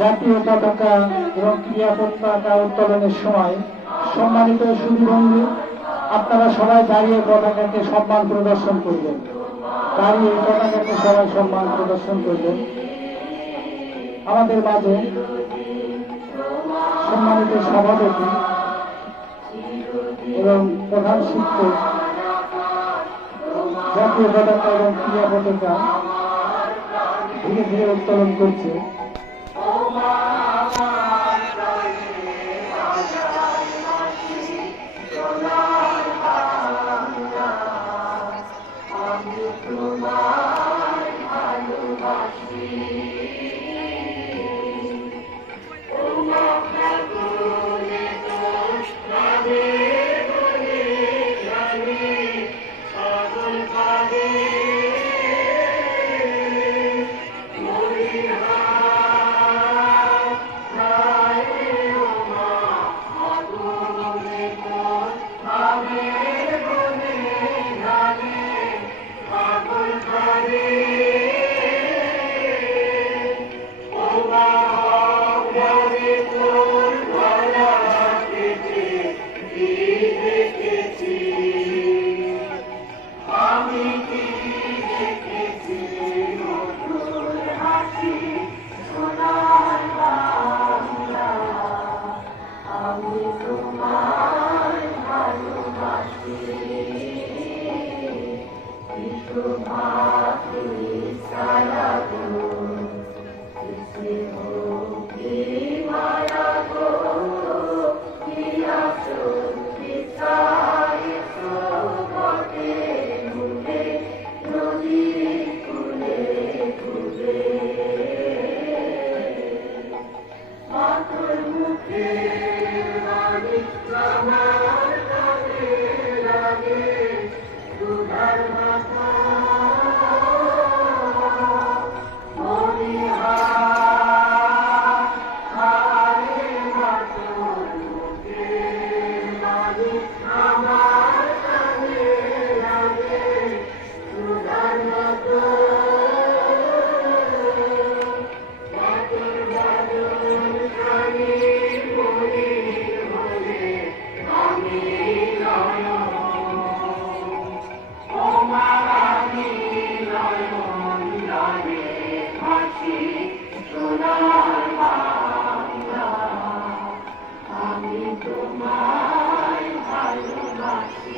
জাতীয় পতাকা এবং ক্রীড়া পতাকা উত্তোলনের সময় সম্মানিত সুধীবন্ধু, আপনারা সবাই দাঁড়িয়ে পতাকাকে সম্মান প্রদর্শন করবেন। দাঁড়িয়ে পতাকাকে সবাই সম্মান প্রদর্শন করবেন। আমাদের মাঝে সম্মানিত সভাপতি এবং প্রধান শিক্ষক জাতীয় পতাকা এবং ক্রীড়া পতাকা ধীরে ধীরে উত্তোলন করছে। তোমার বাচ্চাদের মোবাইল আছে